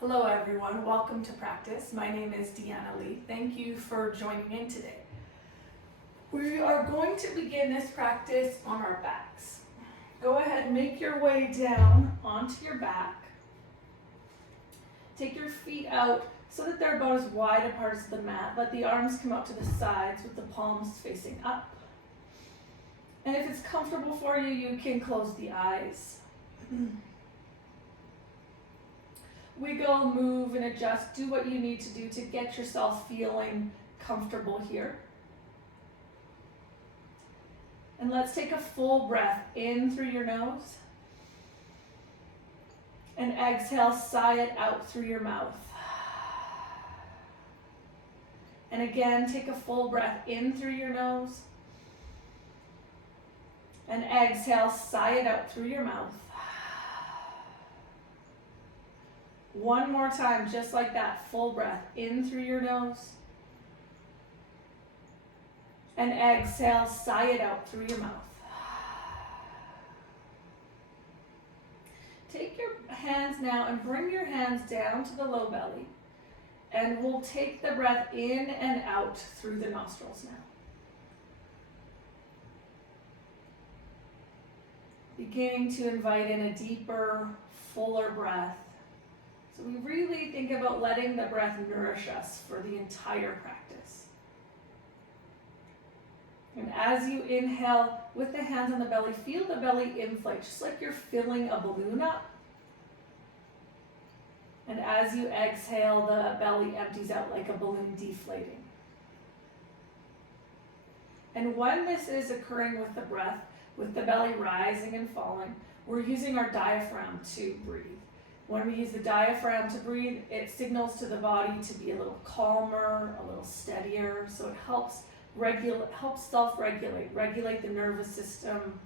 Hello everyone, welcome to practice. My name is Deana. Thank you for joining in today. We are going to begin this practice on our backs. Go ahead and make your way down onto your back. Take your feet out so that they're about as wide apart as the mat. Let the arms come out to the sides with the palms facing up. And if it's comfortable for you, you can close the eyes. Wiggle, move, and adjust. Do what you need to do to get yourself feeling comfortable here. And let's take a full breath in through your nose. And exhale, sigh it out through your mouth. And again, take a full breath in through your nose. And exhale, sigh it out through your mouth. One more time, just like that, full breath in through your nose. And exhale, sigh it out through your mouth. Take your hands now and bring your hands down to the low belly. And we'll take the breath in and out through the nostrils now. Beginning to invite in a deeper, fuller breath. So we really think about letting the breath nourish us for the entire practice. And as you inhale with the hands on the belly, feel the belly inflate, just like you're filling a balloon up. And as you exhale, the belly empties out like a balloon deflating. And when this is occurring with the breath, with the belly rising and falling, we're using our diaphragm to breathe. When we use the diaphragm to breathe, it signals to the body to be a little calmer, a little steadier, so it helps self-regulate, regulate the nervous system.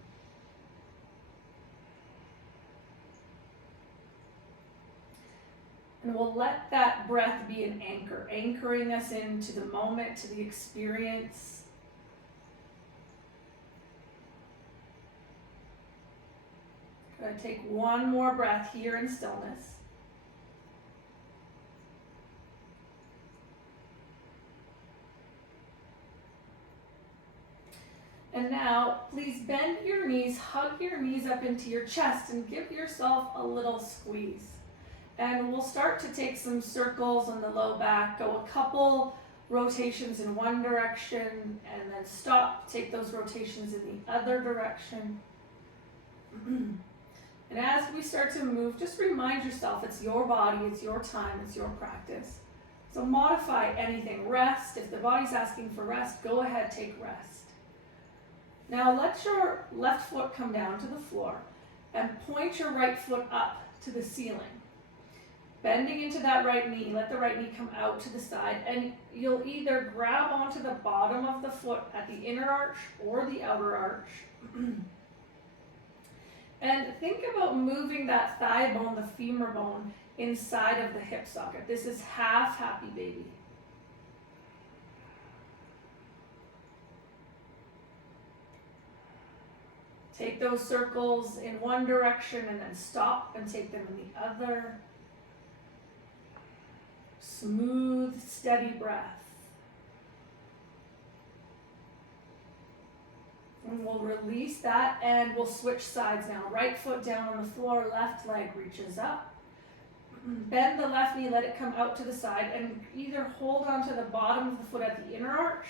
And we'll let that breath be an anchor, anchoring us into the moment, to the experience. Gonna take one more breath here in stillness. And now, please bend your knees, hug your knees up into your chest, and give yourself a little squeeze. And we'll start to take some circles on the low back, go a couple rotations in one direction, and then stop, take those rotations in the other direction. And as we start to move, just remind yourself it's your body, it's your time, it's your practice. So modify anything. Rest. If the body's asking for rest, go ahead, take rest. Now let your left foot come down to the floor and point your right foot up to the ceiling. Bending into that right knee, let the right knee come out to the side, and you'll either grab onto the bottom of the foot at the inner arch or the outer arch. And think about moving that thigh bone, the femur bone, inside of the hip socket. This is half happy baby. Take those circles in one direction and then stop and take them in the other. Smooth, steady breath. And we'll release that and we'll switch sides now. Right foot down on the floor, left leg reaches up. Bend the left knee, let it come out to the side, and either hold onto the bottom of the foot at the inner arch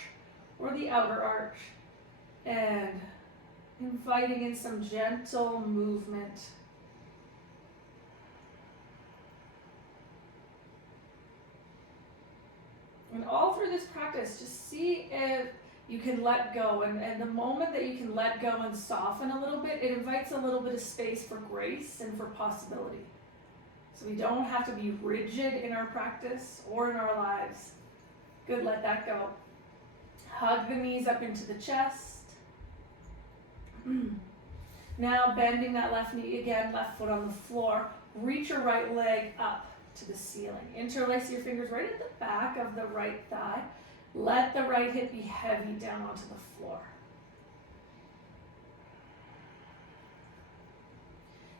or the outer arch. And inviting in some gentle movement. And all through this practice, just see if you can let go, and the moment that you can let go and soften a little bit, it invites a little bit of space for grace and for possibility. So we don't have to be rigid in our practice or in our lives. Good, let that go. Hug the knees up into the chest. Now bending that left knee again, left foot on the floor. Reach your right leg up to the ceiling. Interlace your fingers right at the back of the right thigh. Let the right hip be heavy down onto the floor.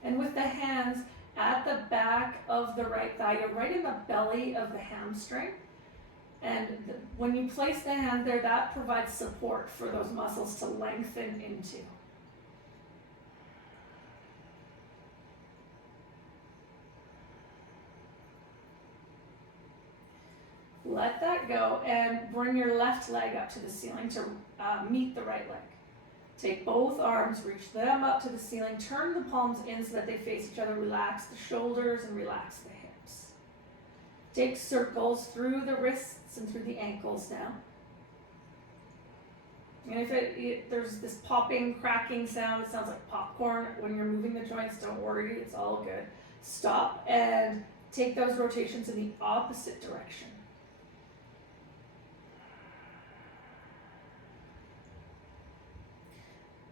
And with the hands, at the back of the right thigh. You're right in the belly of the hamstring. And when you place the hand there, that provides support for those muscles to lengthen into. Let that go and bring your left leg up to the ceiling to meet the right leg. Take both arms, reach them up to the ceiling, turn the palms in so that they face each other, relax the shoulders and relax the hips. Take circles through the wrists and through the ankles now. And if there's this popping, cracking sound, it sounds like popcorn when you're moving the joints, don't worry, it's all good. Stop and take those rotations in the opposite direction.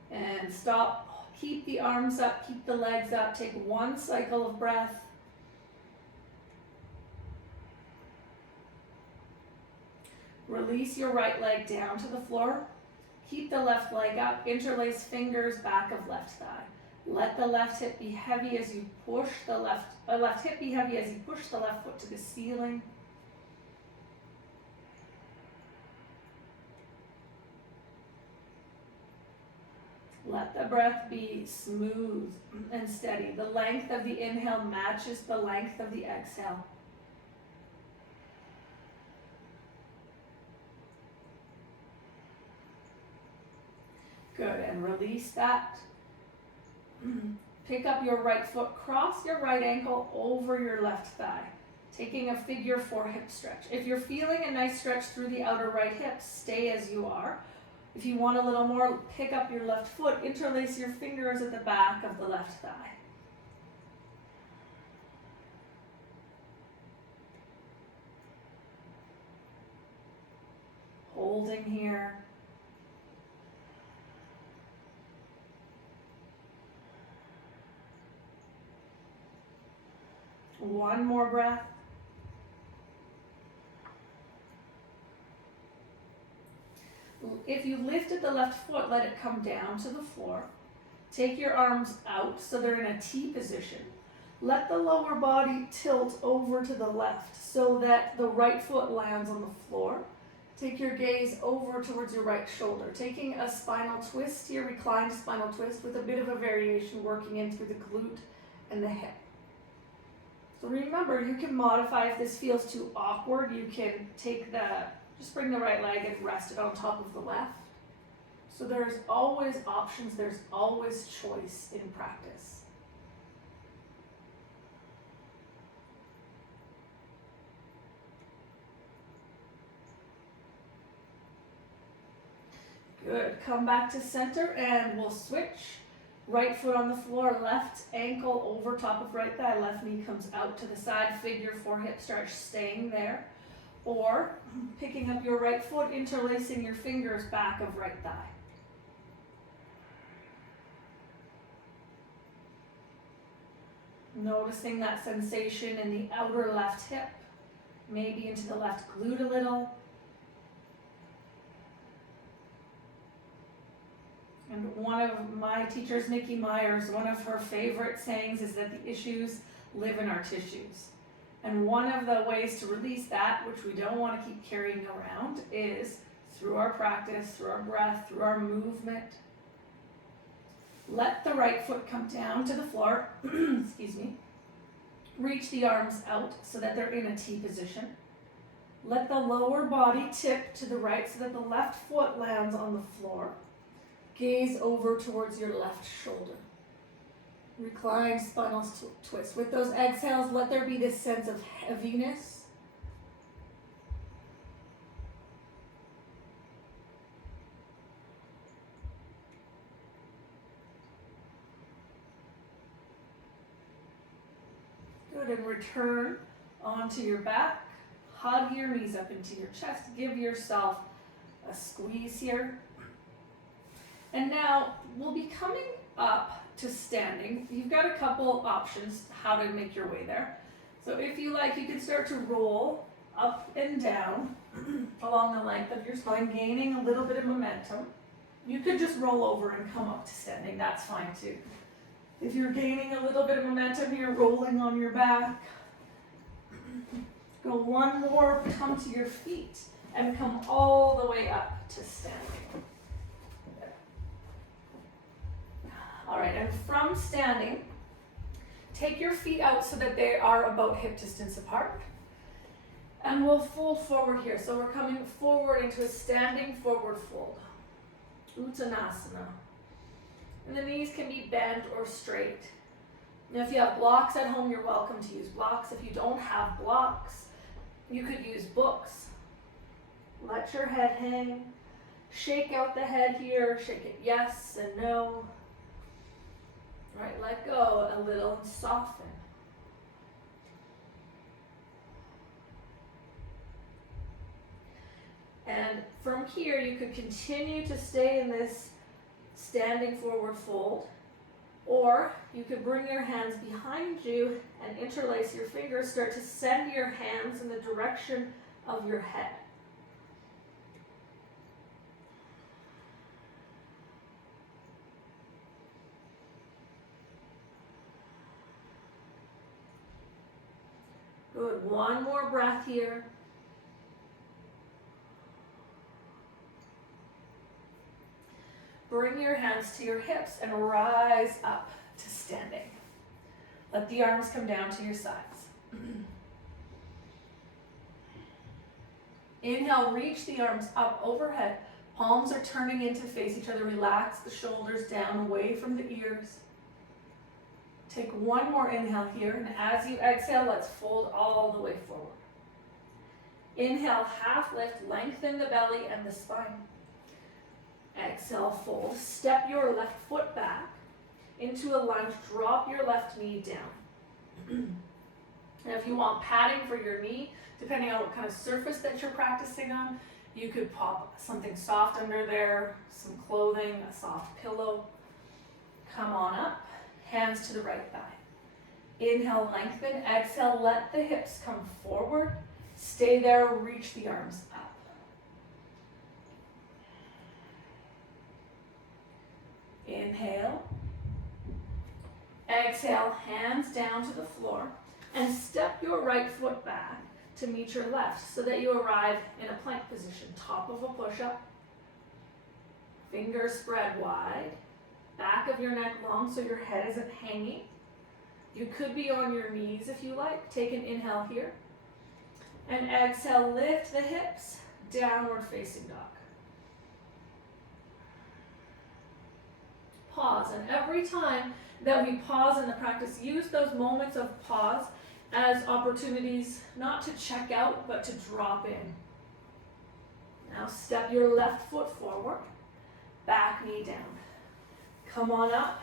And stop, keep the arms up, keep the legs up, take one cycle of breath. Release your right leg down to the floor. Keep the left leg up, interlace fingers, back of left thigh. Let the left hip be heavy as you push the left hip be heavy as you push the left foot to the ceiling. Let the breath be smooth and steady. The length of the inhale matches the length of the exhale. Good, and release that. Pick up your right foot, cross your right ankle over your left thigh, taking a figure 4 hip stretch. If you're feeling a nice stretch through the outer right hip, stay as you are. If you want a little more, pick up your left foot, interlace your fingers at the back of the left thigh. Holding here. One more breath. If you lifted the left foot, let it come down to the floor. Take your arms out so they're in a T position. Let the lower body tilt over to the left so that the right foot lands on the floor. Take your gaze over towards your right shoulder, taking a spinal twist here, reclined spinal twist with a bit of a variation working in through the glute and the hip. So remember, you can modify if this feels too awkward. You can just bring the right leg and rest it on top of the left. So there's always options, there's always choice in practice. Good, come back to center and we'll switch. Right foot on the floor, left ankle over top of right thigh, left knee comes out to the side, figure 4 hip stretch, staying there. Or picking up your right foot, interlacing your fingers back of right thigh. Noticing that sensation in the outer left hip, maybe into the left glute a little. And one of my teachers, Nikki Myers, one of her favorite sayings is that the issues live in our tissues. And one of the ways to release that, which we don't want to keep carrying around, is through our practice, through our breath, through our movement. Let the right foot come down to the floor. Excuse me. Reach the arms out so that they're in a T position. Let the lower body tip to the right so that the left foot lands on the floor. Gaze over towards your left shoulder. Reclined spinal twist. With those exhales, let there be this sense of heaviness. Good, and return onto your back. Hug your knees up into your chest. Give yourself a squeeze here. And now we'll be coming up to standing. You've got a couple options how to make your way there. So if you like, you can start to roll up and down along the length of your spine, gaining a little bit of momentum. You could just roll over and come up to standing, that's fine too. If you're gaining a little bit of momentum here, rolling on your back. Go one more, come to your feet, and come all the way up to standing. All right, and from standing, take your feet out so that they are about hip distance apart. And we'll fold forward here. So we're coming forward into a standing forward fold. Uttanasana. And the knees can be bent or straight. Now if you have blocks at home, you're welcome to use blocks. If you don't have blocks, you could use books. Let your head hang. Shake out the head here. Shake it yes and no. All right, let go a little and soften. And from here, you could continue to stay in this standing forward fold, or you could bring your hands behind you and interlace your fingers. Start to send your hands in the direction of your head. Good. One more breath here. Bring your hands to your hips and rise up to standing. Let the arms come down to your sides. Inhale, reach the arms up overhead. Palms are turning in to face each other. Relax the shoulders down away from the ears. Take one more inhale here, and as you exhale, let's fold all the way forward. Inhale, half lift, lengthen the belly and the spine. Exhale, fold. Step your left foot back into a lunge. Drop your left knee down. And if you want padding for your knee, depending on what kind of surface that you're practicing on, you could pop something soft under there, some clothing, a soft pillow. Come on up. Hands to the right thigh. Inhale, lengthen. Exhale, let the hips come forward. Stay there, reach the arms up. Inhale. Exhale, hands down to the floor. And step your right foot back to meet your left so that you arrive in a plank position. Top of a push-up. Fingers spread wide. Back of your neck long so your head isn't hanging. You could be on your knees if you like. Take an inhale here. And exhale, lift the hips, downward facing dog. Pause, and every time that we pause in the practice, use those moments of pause as opportunities not to check out, but to drop in. Now step your left foot forward, back knee down. Come on up,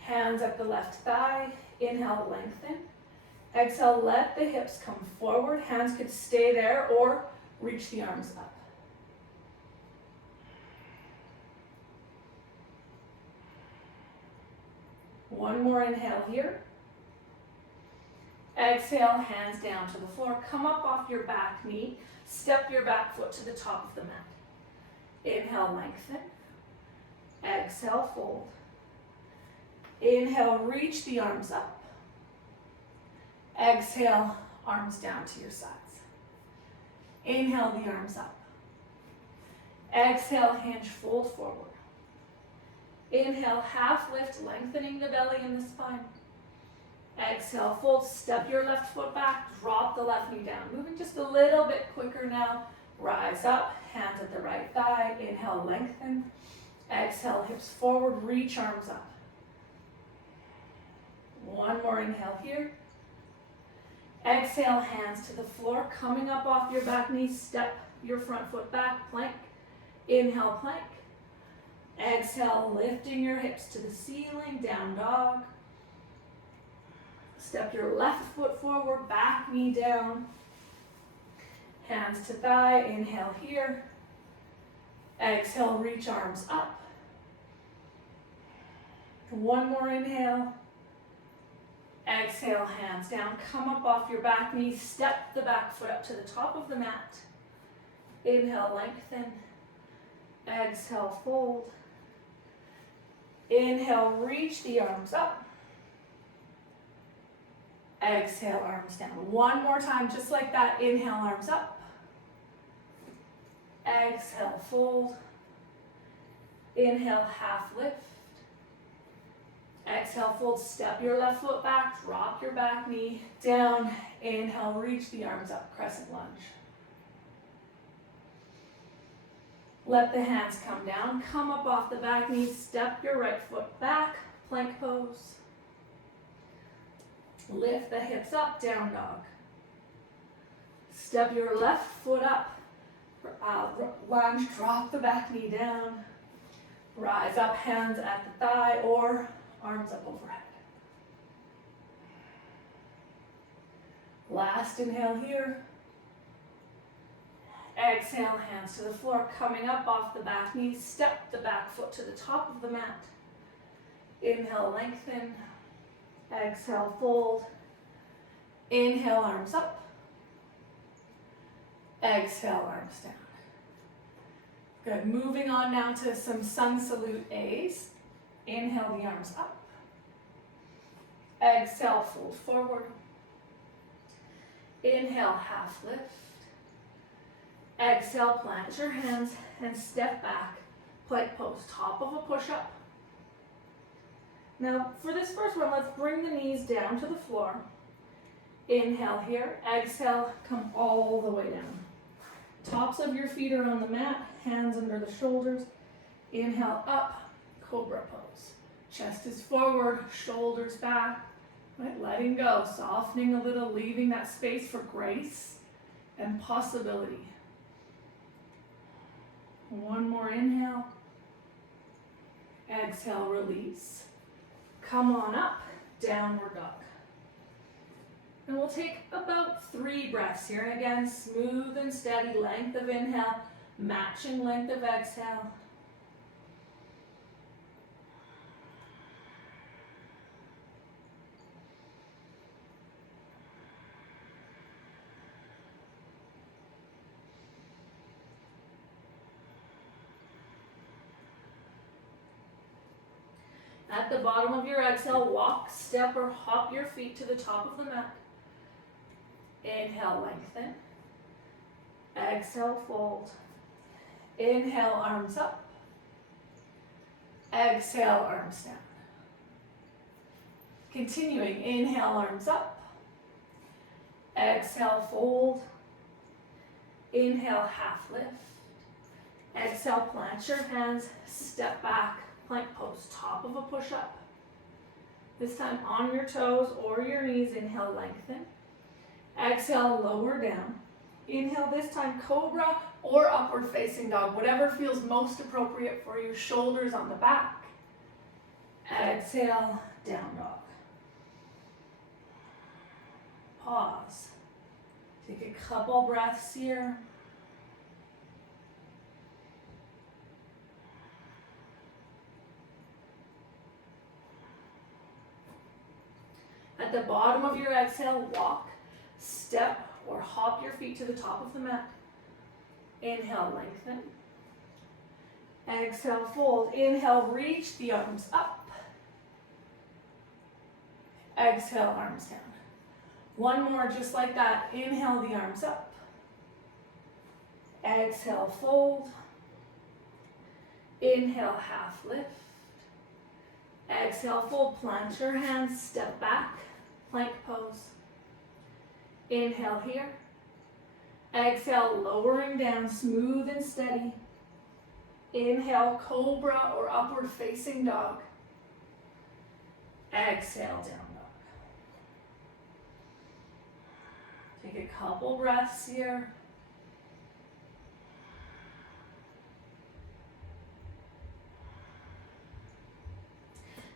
hands at the left thigh, inhale, lengthen. Exhale, let the hips come forward, hands could stay there or reach the arms up. One more inhale here. Exhale, hands down to the floor. Come up off your back knee, step your back foot to the top of the mat. Inhale, lengthen. Exhale, fold. Inhale, reach the arms up. Exhale, arms down to your sides. Inhale, the arms up. Exhale, hinge, fold forward. Inhale, half lift, lengthening the belly and the spine. Exhale, fold, step your left foot back, drop the left knee down. Moving just a little bit quicker now. Rise up, hands at the right thigh. Inhale, lengthen. Exhale, hips forward, reach arms up. One more inhale here. Exhale, hands to the floor, coming up off your back knee, step your front foot back, plank. Inhale, plank. Exhale, lifting your hips to the ceiling, down dog. Step your left foot forward, back knee down. Hands to thigh, inhale here. Exhale, reach arms up. One more inhale. Exhale, hands down. Come up off your back knee. Step the back foot up to the top of the mat. Inhale, lengthen. Exhale, fold. Inhale, reach the arms up. Exhale, arms down. One more time, just like that. Inhale, arms up. Exhale, fold. Inhale, half lift. Exhale, fold. Step your left foot back. Drop your back knee down. Inhale, reach the arms up. Crescent lunge. Let the hands come down. Come up off the back knee. Step your right foot back. Plank pose. Lift the hips up. Down dog. Step your left foot up. Lunge. Drop the back knee down. Rise up, hands at the thigh or arms up overhead. Last inhale here. Exhale, hands to the floor, coming up off the back knee. Step the back foot to the top of the mat. Inhale, lengthen. Exhale, fold. Inhale, arms up. Exhale, arms down. Good. Moving on now to some sun salute A's. Inhale the arms up. Exhale, fold forward. Inhale, half lift. Exhale, plant your hands and step back. Plank pose, top of a push-up. Now, for this first one, let's bring the knees down to the floor. Inhale here. Exhale, come all the way down. Tops of your feet are on the mat, hands under the shoulders. Inhale up, cobra pose. Chest is forward, shoulders back. Right, letting go, softening a little, leaving that space for grace and possibility. One more inhale. Exhale, release. Come on up, downward dog. And we'll take about 3 breaths here. And again, smooth and steady length of inhale, matching length of exhale. At the bottom of your exhale, walk, step, or hop your feet to the top of the mat. Inhale, lengthen. Exhale, fold. Inhale, arms up. Exhale, arms down. Continuing, inhale, arms up. Exhale, fold. Inhale, half lift. Exhale, plant your hands, step back. Plank pose, top of a push-up. This time on your toes or your knees, inhale, lengthen. Exhale, lower down. Inhale, this time cobra or upward facing dog, whatever feels most appropriate for you, shoulders on the back. Exhale, down dog. Pause. Take a couple breaths here. At the bottom of your exhale, walk, step, or hop your feet to the top of the mat. Inhale, lengthen. Exhale, fold. Inhale, reach the arms up. Exhale, arms down. One more just like that. Inhale the arms up. Exhale, fold. Inhale, half lift. Exhale, fold. Plant your hands, step back. Plank pose. Inhale here. Exhale, lowering down, smooth and steady. Inhale, cobra or upward facing dog. Exhale, down dog. Take a couple breaths here.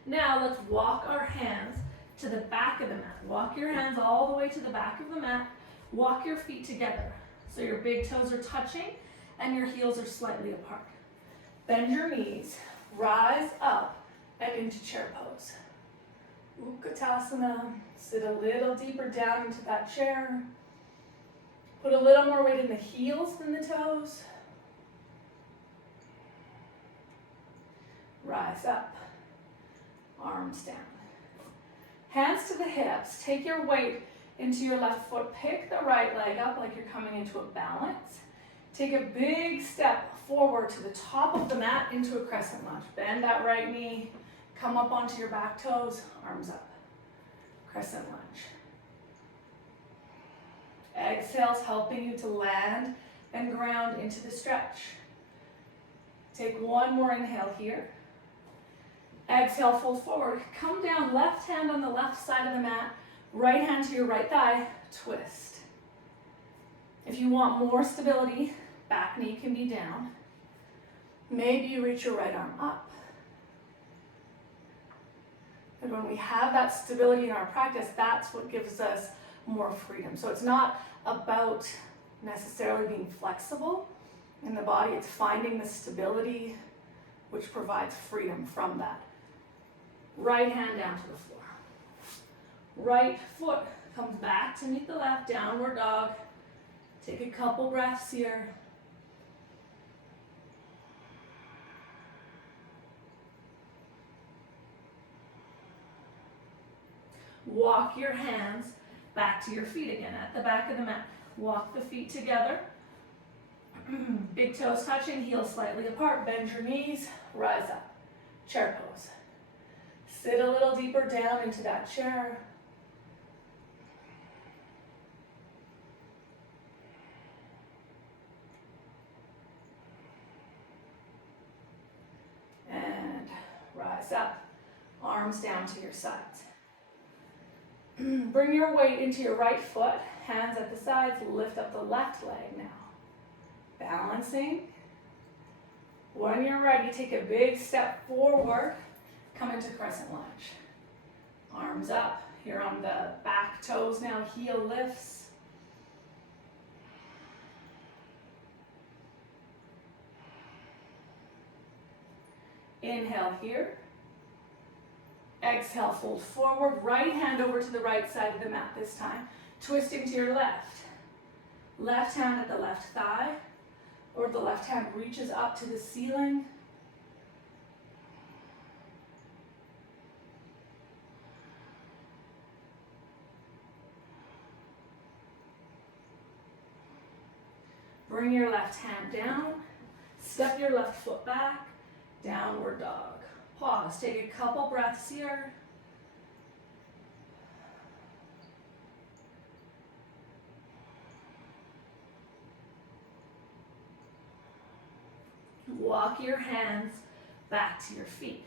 Now let's walk our hands to the back of the mat. Walk your hands all the way to the back of the mat. Walk your feet together. So your big toes are touching and your heels are slightly apart. Bend your knees, rise up and into chair pose. Utkatasana. Sit a little deeper down into that chair. Put a little more weight in the heels than the toes. Rise up. arms down. Hands to the hips, take your weight into your left foot, pick the right leg up like you're coming into a balance. Take a big step forward to the top of the mat into a crescent lunge. Bend that right knee, come up onto your back toes, arms up. Crescent lunge. Exhale's helping you to land and ground into the stretch. Take one more inhale here. Exhale, fold forward. Come down, left hand on the left side of the mat, right hand to your right thigh, twist. If you want more stability, back knee can be down. Maybe you reach your right arm up. And when we have that stability in our practice, that's what gives us more freedom. So it's not about necessarily being flexible in the body, it's finding the stability which provides freedom from that. Right hand down to the floor. Right foot comes back to meet the left, downward dog. Take a couple breaths here. Walk your hands back to your feet again at the back of the mat. Walk the feet together. Big toes touching, heels slightly apart. Bend your knees, rise up. Chair pose. Sit a little deeper down into that chair. And rise up. Arms down to your sides. Bring your weight into your right foot, hands at the sides, lift up the left leg now. Balancing. When you're ready, take a big step forward, come into crescent lunge. Arms up, you're on the back toes now, heel lifts. Inhale here. Exhale, fold forward, right hand over to the right side of the mat this time. Twisting to your left. Left hand at the left thigh, or the left hand reaches up to the ceiling. Bring your left hand down, step your left foot back, downward dog. Pause, take a couple breaths here. Walk your hands back to your feet.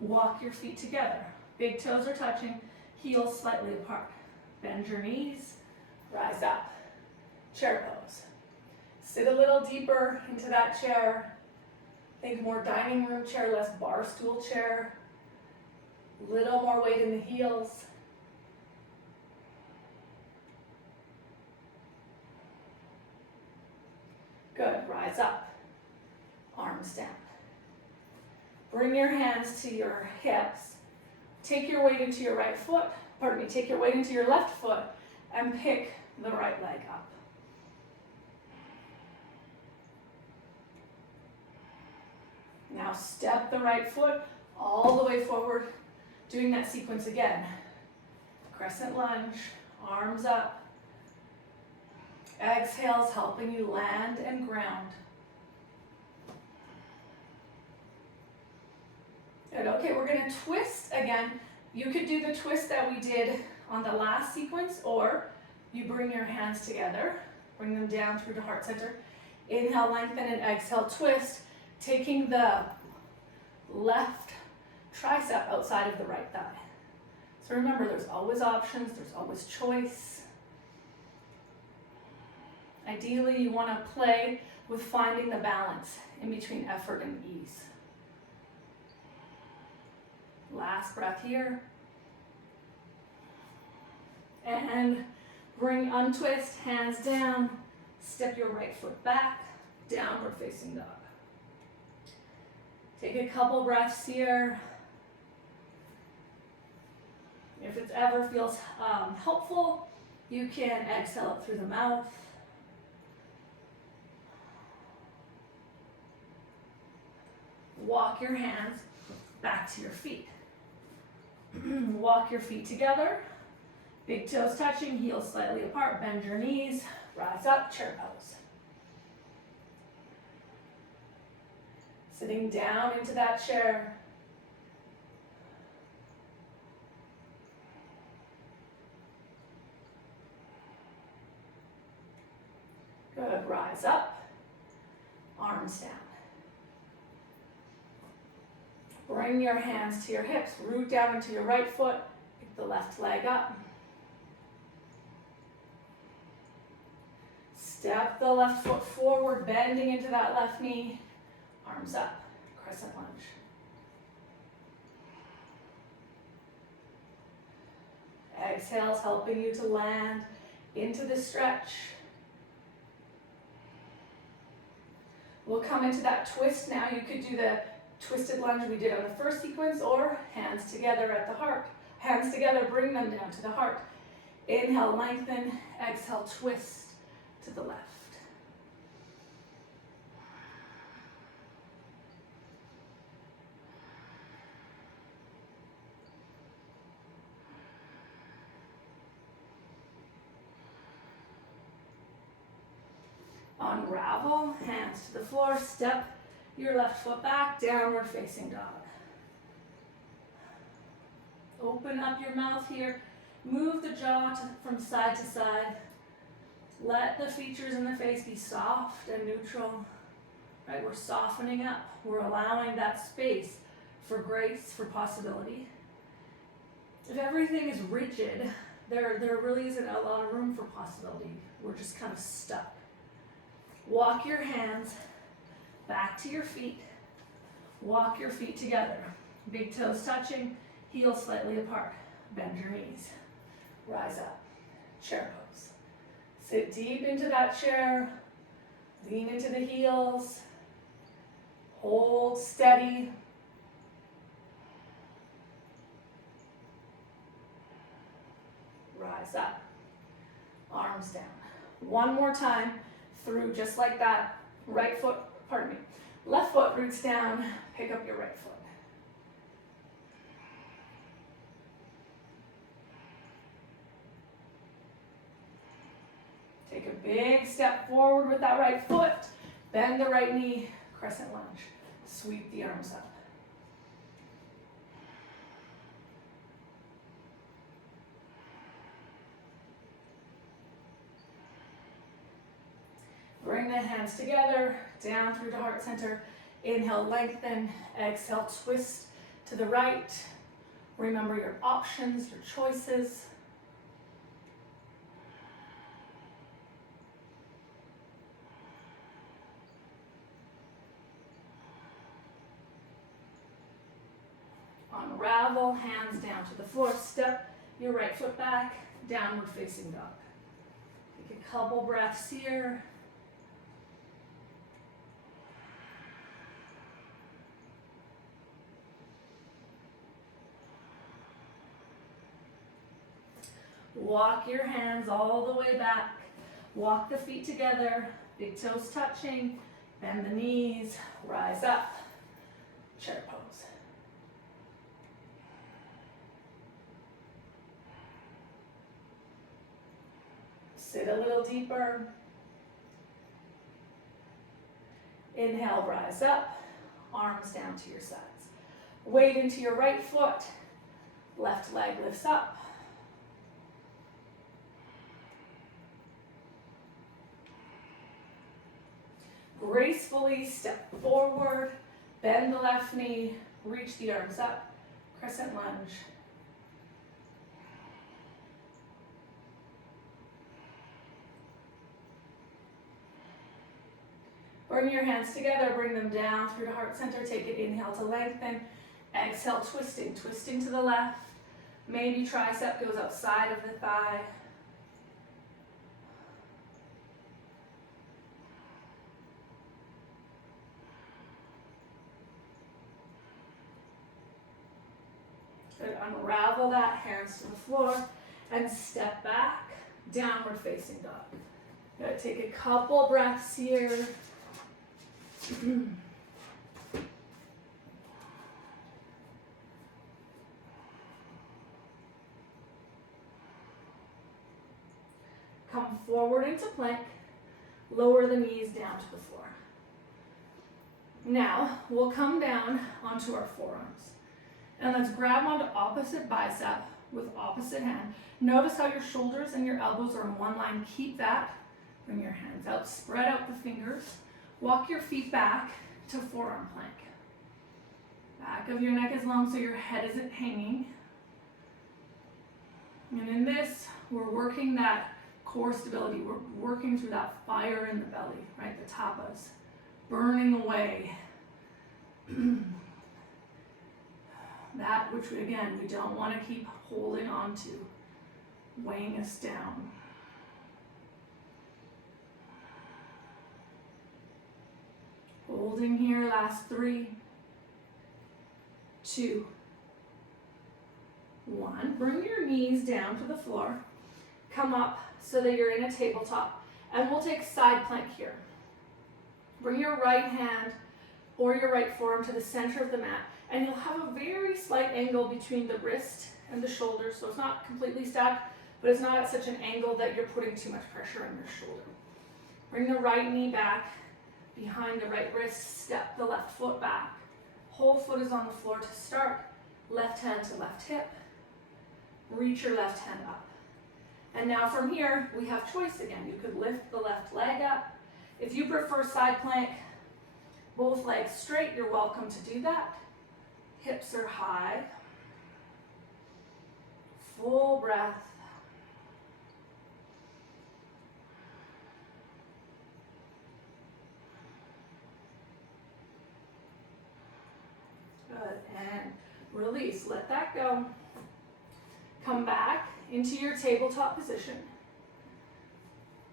Walk your feet together. Big toes are touching, heels slightly apart. Bend your knees, rise up. Chair pose. Sit a little deeper into that chair. Think more dining room chair, less bar stool chair. Little more weight in the heels. Good, rise up. Arms down. Bring your hands to your hips. Take your weight into your right foot, take your weight into your left foot and pick the right leg up. Now step the right foot all the way forward, doing that sequence again. Crescent lunge, arms up. Exhale's helping you land and ground. Good, okay, we're gonna twist again. You could do the twist that we did on the last sequence, or you bring your hands together, bring them down through the heart center. Inhale, lengthen, and exhale, twist, taking the left tricep outside of the right thigh. So remember, there's always options, there's always choice. Ideally, you want to play with finding the balance in between effort and ease. Last breath here. And bring untwist, hands down, step your right foot back, downward facing dog. Take a couple breaths here. If it ever feels helpful, you can exhale it through the mouth. Walk your hands back to your feet. Walk your feet together. Big toes touching, heels slightly apart. Bend your knees. Rise up, chair pose. Sitting down into that chair. Good, rise up, arms down. Bring your hands to your hips, root down into your right foot, pick the left leg up. Step the left foot forward, bending into that left knee, arms up, crescent lunge. Exhales helping you to land into the stretch. We'll come into that twist now. You could do the twisted lunge we did on the first sequence, or hands together at the heart. Hands together, bring them down to the heart. Inhale, lengthen. Exhale, twist to the left. Unravel, hands to the floor, step your left foot back, downward facing dog. Open up your mouth here, move the jaw from side to side. Let the features in the face be soft and neutral. Right, we're softening up, we're allowing that space for grace, for possibility. If everything is rigid, there really isn't a lot of room for possibility. We're just kind of stuck. Walk your hands back to your feet. Walk your feet together. Big toes touching, heels slightly apart. Bend your knees. Rise up. Chair pose. Sit deep into that chair. Lean into the heels. Hold steady. Rise up. Arms down. One more time. Through just like that. Right foot, pardon me. Left foot roots down, pick up your right foot. Take a big step forward with that right foot. Bend the right knee, crescent lunge. Sweep the arms up. Bring the hands together, down through the heart center. Inhale, lengthen. Exhale, twist to the right. Remember your options, your choices. Unravel, hands down to the floor. Step your right foot back, downward facing dog. Take a couple breaths here. Walk your hands all the way back. Walk the feet together, big toes touching, bend the knees, rise up, chair pose. Sit a little deeper. Inhale, rise up, arms down to your sides. Weight into your right foot, left leg lifts up. Gracefully step forward, bend the left knee, reach the arms up, crescent lunge. Bring your hands together, bring them down through the heart center. Take an inhale to lengthen. Exhale, twisting to the left. Maybe tricep goes outside of the thigh. Good. Unravel that, hands to the floor, and step back, downward facing dog. Good. Take a couple breaths here. Come forward into plank. Lower the knees down to the floor. Now, we'll come down onto our forearms. And let's grab onto opposite bicep with opposite hand. Notice how your shoulders and your elbows are in one line. Keep that. Bring your hands out. Spread out the fingers. Walk your feet back to forearm plank. Back of your neck is long so your head isn't hanging. And in this, we're working that core stability. We're working through that fire in the belly, right? The tapas. Burning away that which, again, we don't want to keep holding on to, weighing us down. Holding here, last 3, 2, 1. Bring your knees down to the floor. Come up so that you're in a tabletop. And we'll take side plank here. Bring your right hand or your right forearm to the center of the mat. And you'll have a very slight angle between the wrist and the shoulder. So it's not completely stacked, but it's not at such an angle that you're putting too much pressure on your shoulder. Bring the right knee back behind the right wrist. Step the left foot back. Whole foot is on the floor to start. Left hand to left hip. Reach your left hand up. And now from here, we have choice again. You could lift the left leg up. If you prefer side plank, both legs straight, you're welcome to do that. Hips are high. Full breath. Good, and release, let that go. Come back into your tabletop position.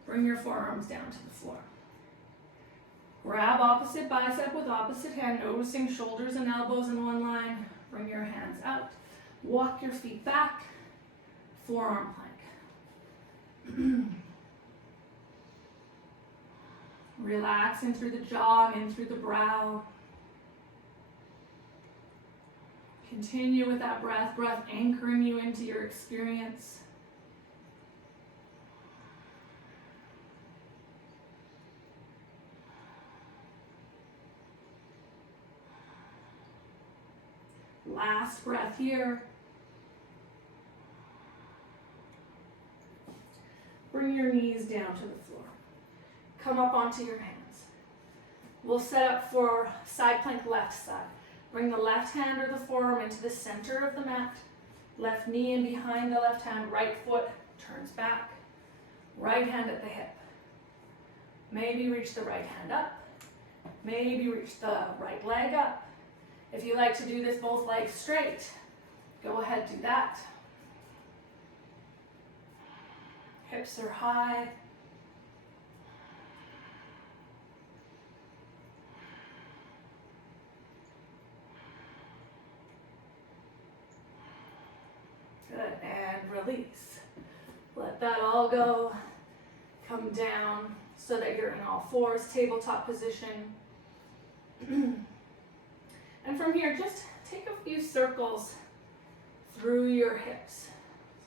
Bring your forearms down to the floor. Grab opposite bicep with opposite hand, noticing shoulders and elbows in one line. Bring your hands out. Walk your feet back. Forearm plank. Relax in through the jaw, in through the brow. Continue with that breath anchoring you into your experience. Last breath here. Bring your knees down to the floor. Come up onto your hands. We'll set up for side plank left side. Bring the left hand or the forearm into the center of the mat. Left knee in behind the left hand. Right foot turns back. Right hand at the hip. Maybe reach the right hand up. Maybe reach the right leg up. If you like to do this both legs straight, go ahead, do that. Hips are high. Good, and release. Let that all go. Come down so that you're in all fours, tabletop position. And from here, just take a few circles through your hips.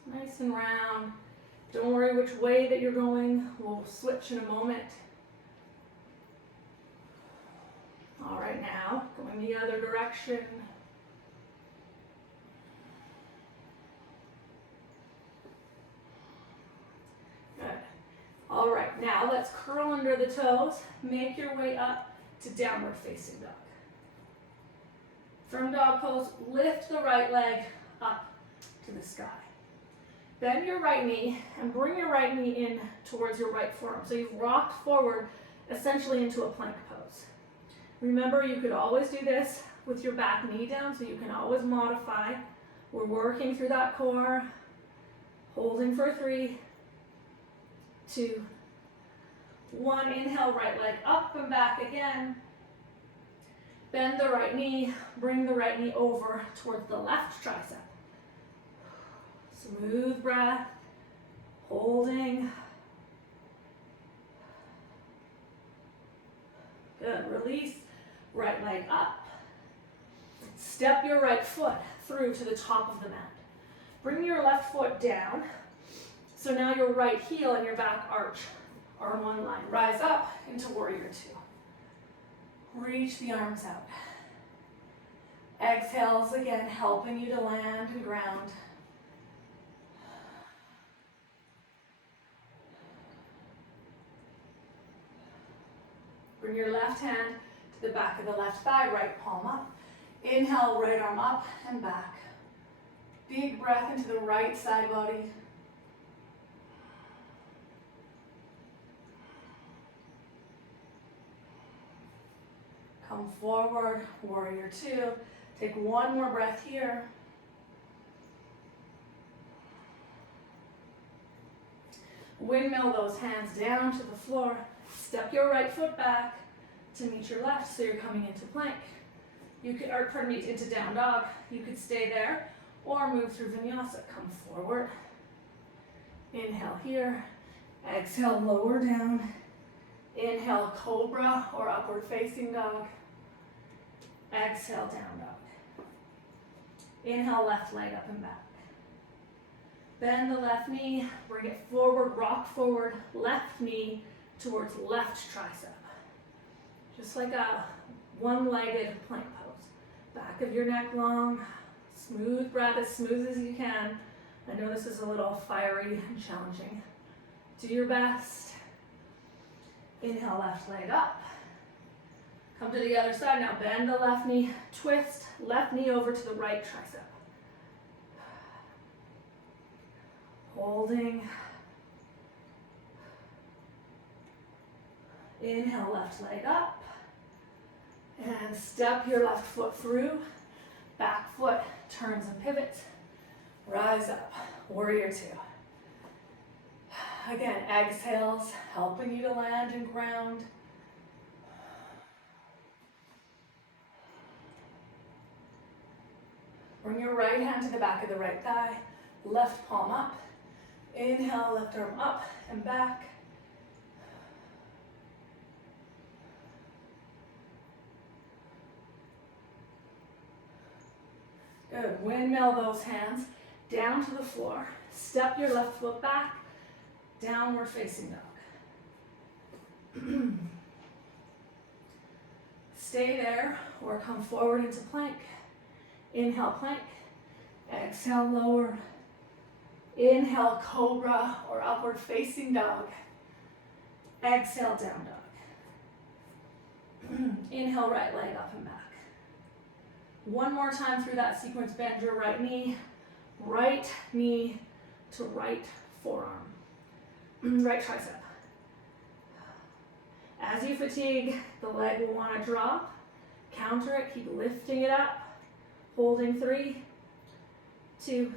Nice and round. Don't worry which way that you're going. We'll switch in a moment. All right, now, going the other direction. Good. All right, now let's curl under the toes. Make your way up to downward facing dog. From dog pose, lift the right leg up to the sky. Bend your right knee and bring your right knee in towards your right forearm. So you've rocked forward essentially into a plank pose. Remember, you could always do this with your back knee down, so you can always modify. We're working through that core. Holding for 3, 2, 1. Inhale, right leg up and back again. Bend the right knee, bring the right knee over towards the left tricep. Smooth breath, holding. Good, release, right leg up. Step your right foot through to the top of the mat. Bring your left foot down So now your right heel and your back arch are in one line. Rise up into warrior two. Reach the arms out. Exhales again, helping you to land and ground. Bring your left hand to the back of the left thigh, right palm up. Inhale, right arm up and back. Big breath into the right side body. Come forward, warrior two. Take one more breath here. Windmill those hands down to the floor. Step your right foot back to meet your left, so you're coming into plank. You could, or pardon me, into down dog. You could stay there or move through vinyasa. Come forward. Inhale here. Exhale, lower down. Inhale, cobra or upward facing dog. Exhale, down dog. Inhale, left leg up and back. Bend the left knee, bring it forward, rock forward, left knee towards left tricep. Just like a one-legged plank pose. Back of your neck long, smooth breath, as smooth as you can. I know this is a little fiery and challenging. Do your best. Inhale, left leg up. Come to the other side now. Bend the left knee, twist, left knee over to the right tricep. Holding. Inhale, left leg up. And step your left foot through. Back foot turns and pivots. Rise up, warrior two. Again, exhales, helping you to land and ground. Bring your right hand to the back of the right thigh, left palm up. Inhale, left arm up and back. Good, windmill those hands down to the floor. Step your left foot back, downward facing dog. Stay there or come forward into plank. Inhale, plank. Exhale, lower. Inhale, cobra or upward facing dog. Exhale, down dog. Inhale, right leg up and back. One more time through that sequence, bend your right knee to right forearm, right tricep. As you fatigue, the leg will want to drop. Counter it, keep lifting it up. Holding 3, 2,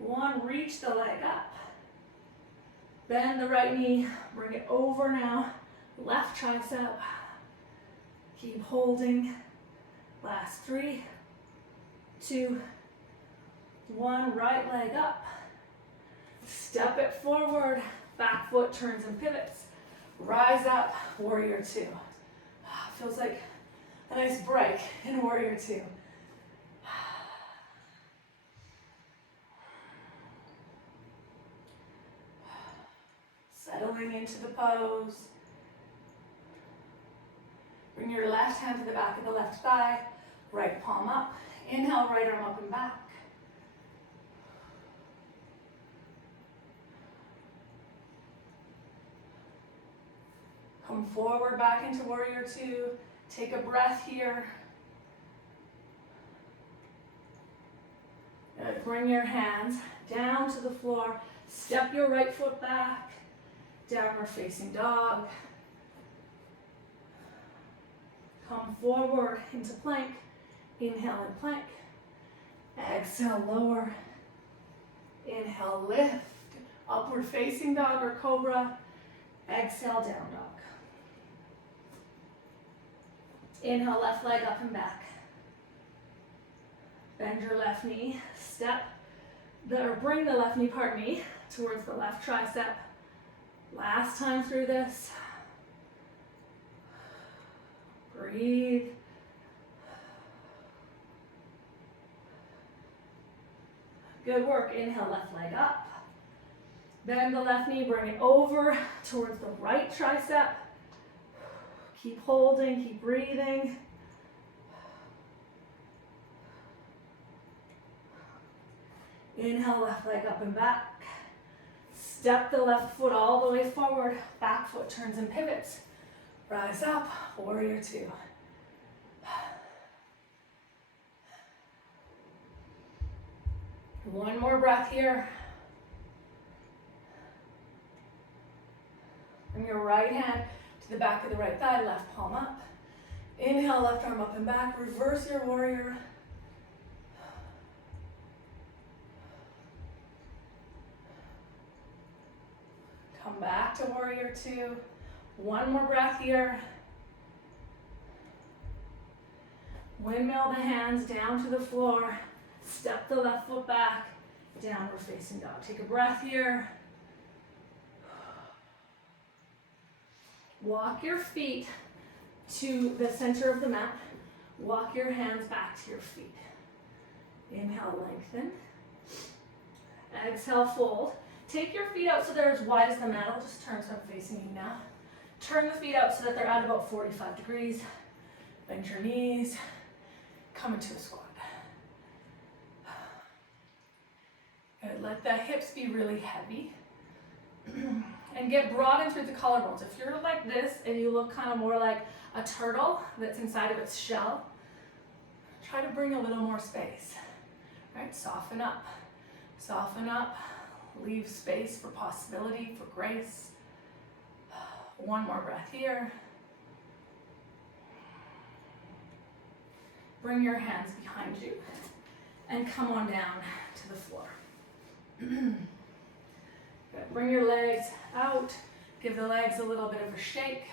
1. Reach the leg up. Bend the right knee, bring it over now. Left tricep. Keep holding. Last 3, 2, 1. Right leg up. Step it forward. Back foot turns and pivots. Rise up, warrior two. Feels like a nice break in warrior two. Settling into the pose. Bring your left hand to the back of the left thigh, right palm up. Inhale, right arm up and back. Come forward back into warrior two. Take a breath here. Good. Bring your hands down to the floor. Step your right foot back. Downward facing dog. Come forward into plank. Inhale and plank. Exhale, lower. Inhale, lift. Upward facing dog or cobra. Exhale, down dog. Inhale, left leg up and back. Bend your left knee. Bring the left knee, towards the left tricep. Last time through this. Breathe. Good work. Inhale, left leg up. Bend the left knee, bring it over towards the right tricep. Keep holding, keep breathing. Inhale, left leg up and back. Step the left foot all the way forward. Back foot turns and pivots. Rise up, warrior two. One more breath here. Bring your right hand to the back of the right thigh, left palm up. Inhale, left arm up and back. Reverse your warrior. Come back to warrior two. One more breath here. Windmill the hands down to the floor. Step the left foot back. Downward facing dog. Take a breath here. Walk your feet to the center of the mat. Walk your hands back to your feet. Inhale, lengthen. Exhale, fold. Take your feet out so they're as wide as the mat. I'll just turn so I'm facing you now. Turn the feet out so that they're at about 45 degrees. Bend your knees. Come into a squat. Good. Let the hips be really heavy. And get broad in through the collarbones. If you're like this and you look kind of more like a turtle that's inside of its shell, try to bring a little more space. Right? Soften up. Soften up. Leave space for possibility, for grace. One more breath here. Bring your hands behind you and come on down to the floor. Good. Bring your legs out. Give the legs a little bit of a shake.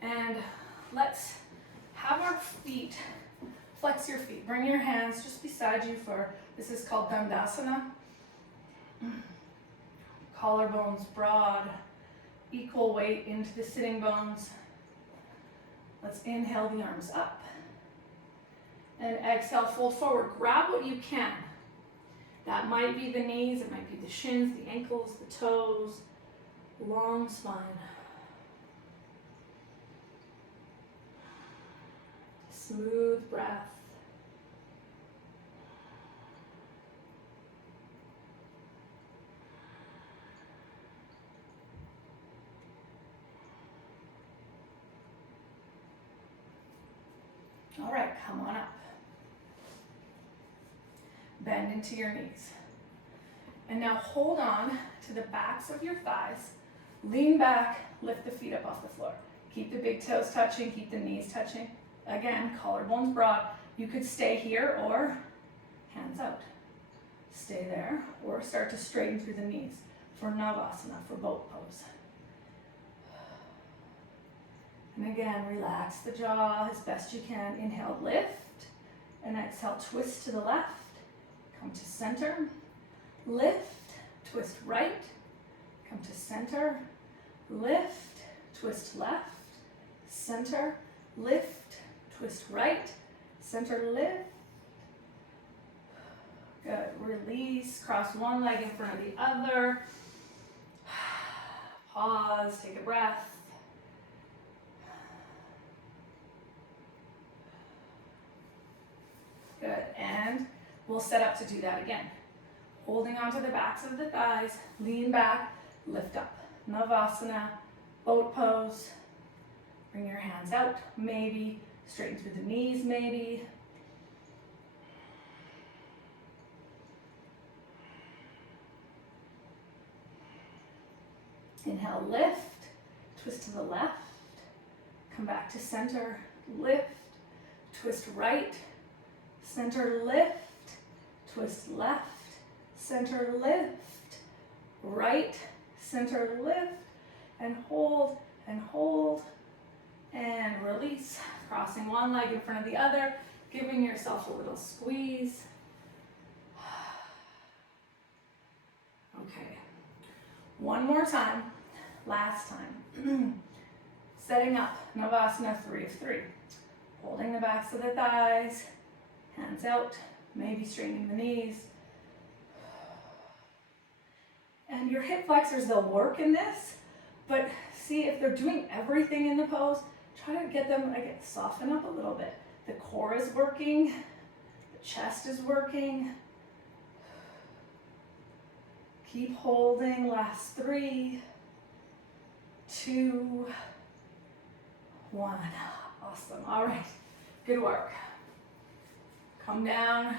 And let's have our feet, flex your feet. Bring your hands just beside you for, this is called dandasana. Collarbones broad, equal weight into the sitting bones. Let's inhale the arms up. And exhale, fold forward. Grab what you can. That might be the knees, it might be the shins, the ankles, the toes, long spine. Smooth breath. All right, come on up. Bend into your knees. And now hold on to the backs of your thighs. Lean back, lift the feet up off the floor. Keep the big toes touching, keep the knees touching. Again, collarbones broad. You could stay here or hands out. Stay there or start to straighten through the knees for navasana, for boat pose. And again, relax the jaw as best you can. Inhale, lift. And exhale, twist to the left. Come to center. Lift, twist right. Come to center. Lift, twist left. Center. Lift, twist right. Center, lift. Good. Release. Cross one leg in front of the other. Pause. Take a breath. Good. And we'll set up to do that again. Holding onto the backs of the thighs. Lean back. Lift up. Navasana. Boat pose. Bring your hands out. Maybe. Straighten through the knees. Maybe. Inhale, lift, twist to the left, come back to center, lift, twist right, center, lift, twist left, center, lift, right, center, lift, and hold, and release. Crossing one leg in front of the other, giving yourself a little squeeze. Okay, one more time. Last time. Setting up Navasana 3 of 3. Holding the backs of the thighs, Hands out, maybe straightening the knees. And your hip flexors, they'll work in this, but see if they're doing everything in the pose, try to get them, soften up a little bit. The core is working, the chest is working. Keep holding, last 3, 2, 1. Awesome, all right, good work. Come down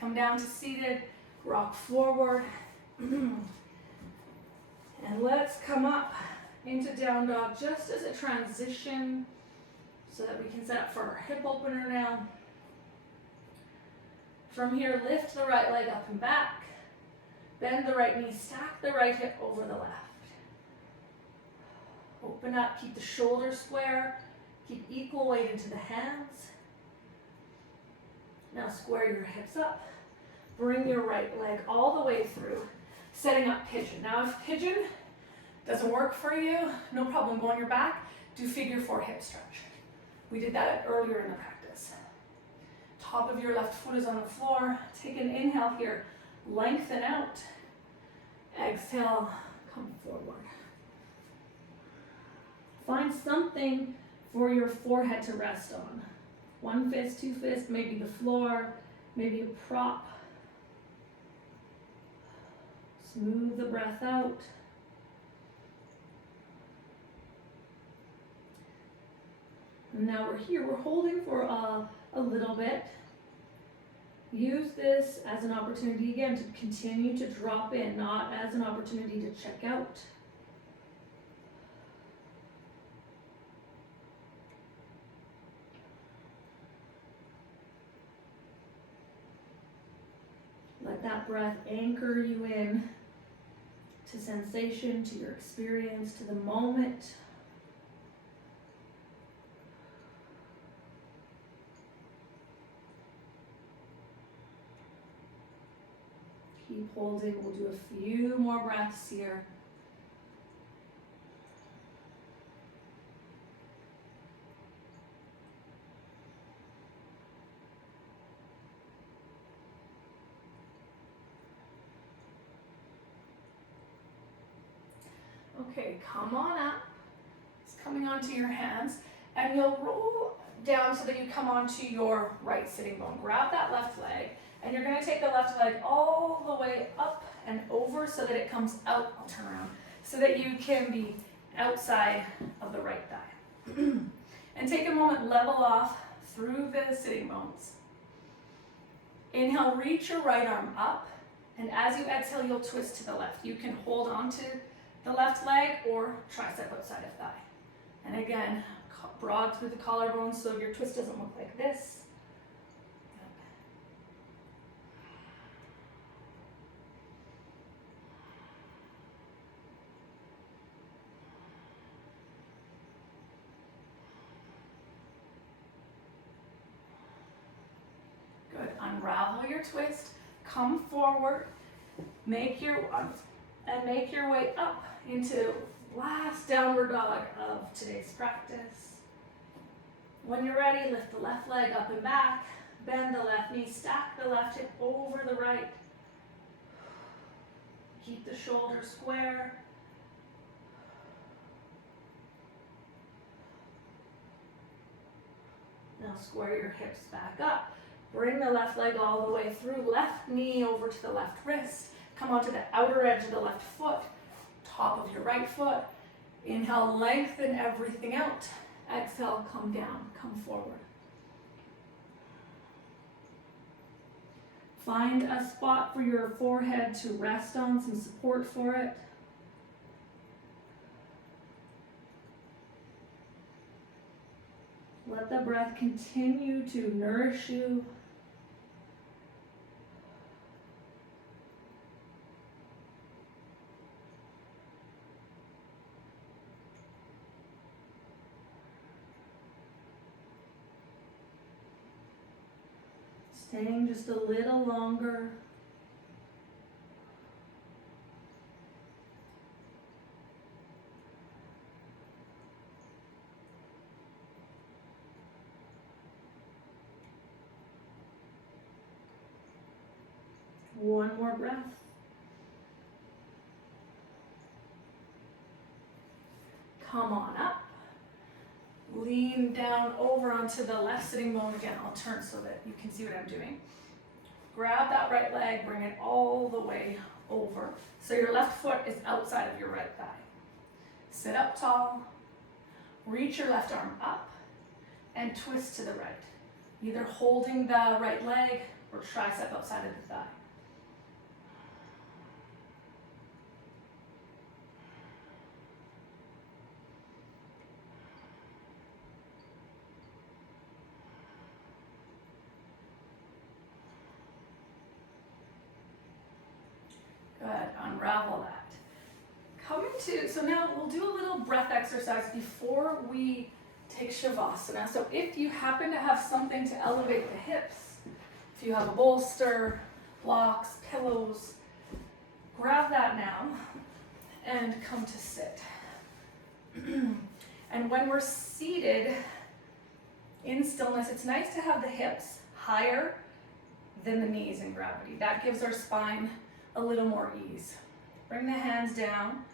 come down to seated, rock forward. And let's come up into down dog just as a transition so that we can set up for our hip opener now. From here, lift the right leg up and back. Bend the right knee, stack the right hip over the left. Open up, keep the shoulders square, keep equal weight into the hands. Now square your hips up. Bring your right leg all the way through, setting up pigeon. Now if pigeon doesn't work for you, no problem, go on your back, do figure 4 hip stretch. We did that earlier in the practice. Top of your left foot is on the floor. Take an inhale here, lengthen out. Exhale, come forward. Find something for your forehead to rest on. 1 fist, 2 fists, maybe the floor, maybe a prop. Smooth the breath out. And now we're here, we're holding for a little bit. Use this as an opportunity again to continue to drop in, not as an opportunity to check out. Let that breath anchor you in to sensation, to your experience, to the moment. Keep holding. We'll do a few more breaths here. Okay, come on up. It's coming onto your hands, and you'll roll down so that you come onto your right sitting bone. Grab that left leg, and you're going to take the left leg all the way up and over so that it comes out. I'll turn around so that you can be outside of the right thigh. And take a moment, level off through the sitting bones. Inhale, reach your right arm up, and as you exhale, you'll twist to the left. You can hold on to the left leg or tricep outside of thigh. And again, broad through the collarbone so your twist doesn't look like this. Good. Unravel your twist, come forward, make your way up into last downward dog of today's practice. When you're ready, lift the left leg up and back, bend the left knee, stack the left hip over the right. Keep the shoulders square. Now square your hips back up. Bring the left leg all the way through, left knee over to the left wrist. Come onto the outer edge of the left foot, top of your right foot. Inhale, lengthen everything out. Exhale, come down, come forward. Find a spot for your forehead to rest on, some support for it. Let the breath continue to nourish you. Staying just a little longer. One more breath. Come on up. Lean down over onto the left sitting bone again. I'll turn so that you can see what I'm doing. Grab that right leg, bring it all the way over. So your left foot is outside of your right thigh. Sit up tall. Reach your left arm up and twist to the right. Either holding the right leg or tricep outside of the thigh. Good, unravel that. So now we'll do a little breath exercise before we take shavasana. So if you happen to have something to elevate the hips, if you have a bolster, blocks, pillows, grab that now and come to sit. And when we're seated in stillness, it's nice to have the hips higher than the knees in gravity. That gives our spine a little more ease. Bring the hands down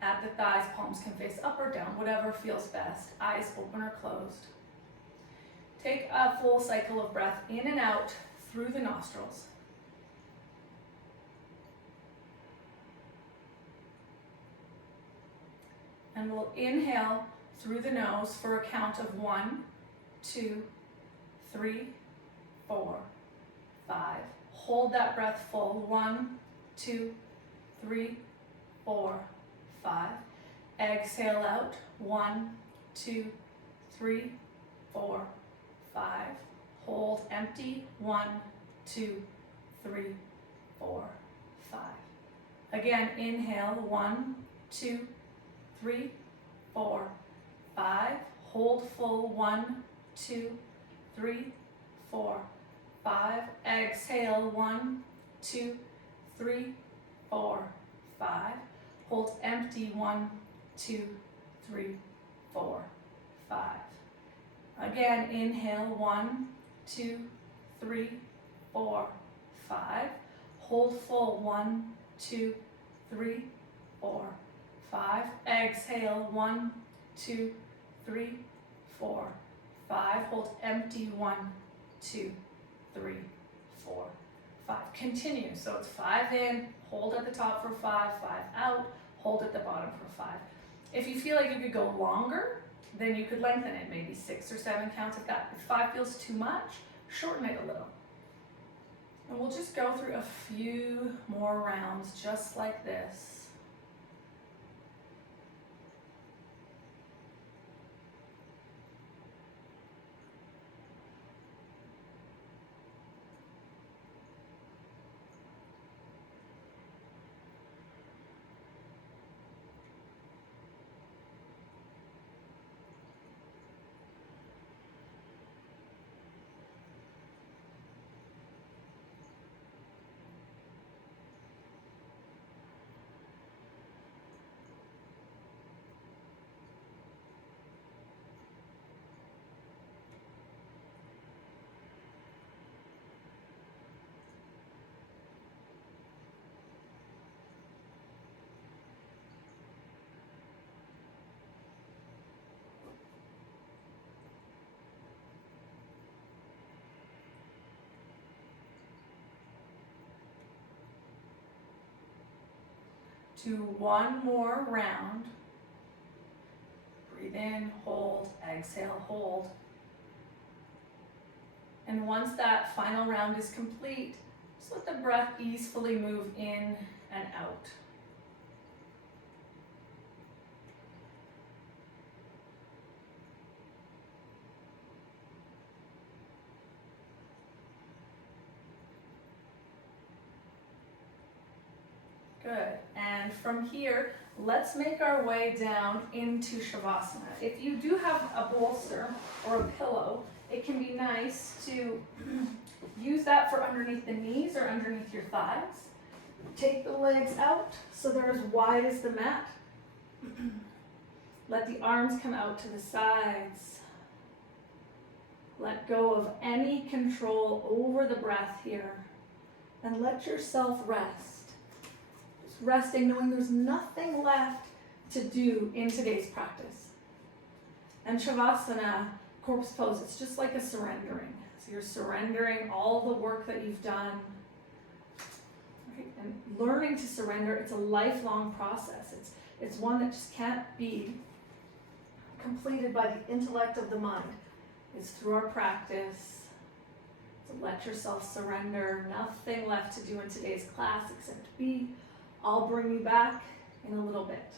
at the thighs, palms can face up or down, whatever feels best. Eyes open or closed. Take a full cycle of breath in and out through the nostrils. And we'll inhale through the nose for a count of 1, 2, 3, 4, 5. Hold that breath full. 1, 2, 3, 4, 5. Exhale out. 1, 2, 3, 4, 5. Hold empty. 1, 2, 3, 4, 5. Again, inhale. 1, 2, 3, 4, 5. Hold full. 1, 2, 3, 4, 5. Exhale. 1, 2, 3, 4, 5. Hold empty. 1, 2, 3, 4, 5. Again, inhale. 1, 2, 3, 4, 5. Hold full. 1, 2, 3, 4, 5. Exhale. 1, 2, 3, 4, 5. Hold empty. 1, 2, 3, 4, 5. Continue. So it's 5 in, hold at the top for 5, 5 out, hold at the bottom for 5. If you feel like you could go longer, then you could lengthen it, maybe 6 or 7 counts of that. If 5 feels too much, shorten it a little. And we'll just go through a few more rounds just like this. Do one more round. Breathe in, hold, exhale, hold. And once that final round is complete, just let the breath easily move in and out. Good. And from here, let's make our way down into shavasana. If you do have a bolster or a pillow, it can be nice to use that for underneath the knees or underneath your thighs. Take the legs out so they're as wide as the mat. Let the arms come out to the sides. Let go of any control over the breath here. and let yourself rest. Just resting, knowing there's nothing left to do in today's practice. And shavasana, corpse pose, it's just like a surrendering. So you're surrendering all the work that you've done. Right? And learning to surrender, it's a lifelong process. It's one that just can't be completed by the intellect of the mind. It's through our practice. So let yourself surrender. Nothing left to do in today's class except be. I'll bring you back in a little bit.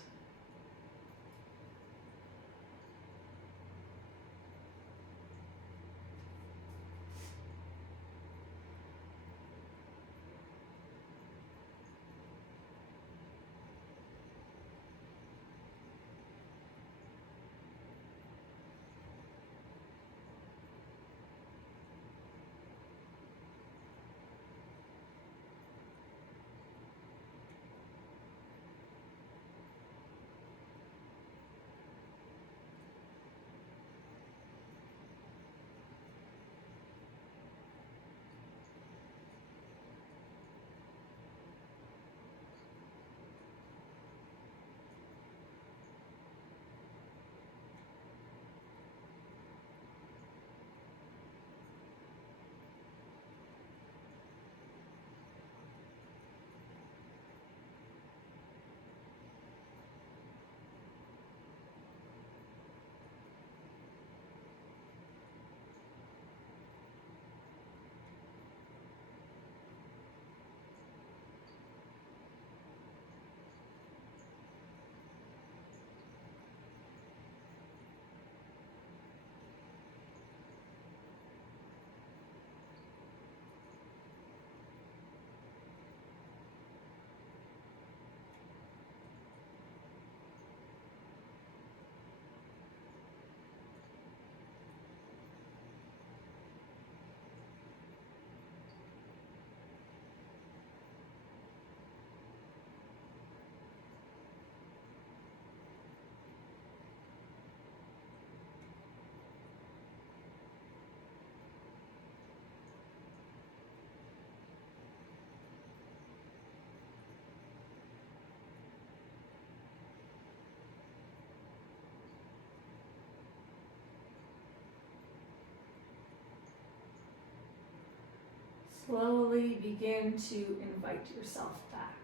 Slowly begin to invite yourself back.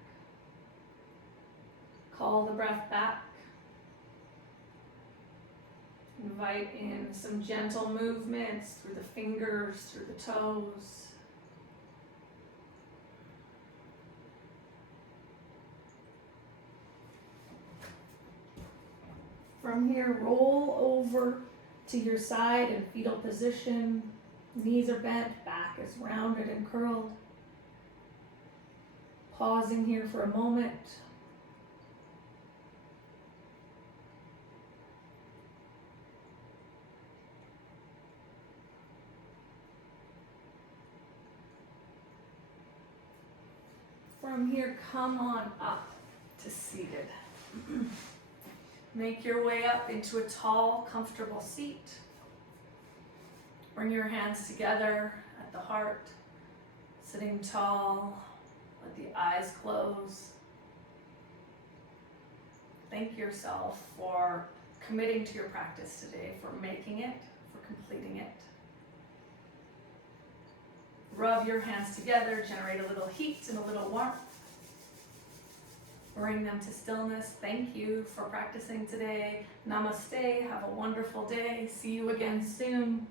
Call the breath back. Invite in some gentle movements through the fingers, through the toes. From here, roll over to your side in fetal position. Knees are bent, back is rounded and curled. Pausing here for a moment. From here, come on up to seated. Make your way up into a tall, comfortable seat. Bring your hands together at the heart, sitting tall, let the eyes close. Thank yourself for committing to your practice today, for making it, for completing it. Rub your hands together, generate a little heat and a little warmth. Bring them to stillness. Thank you for practicing today. Namaste. Have a wonderful day. See you again soon.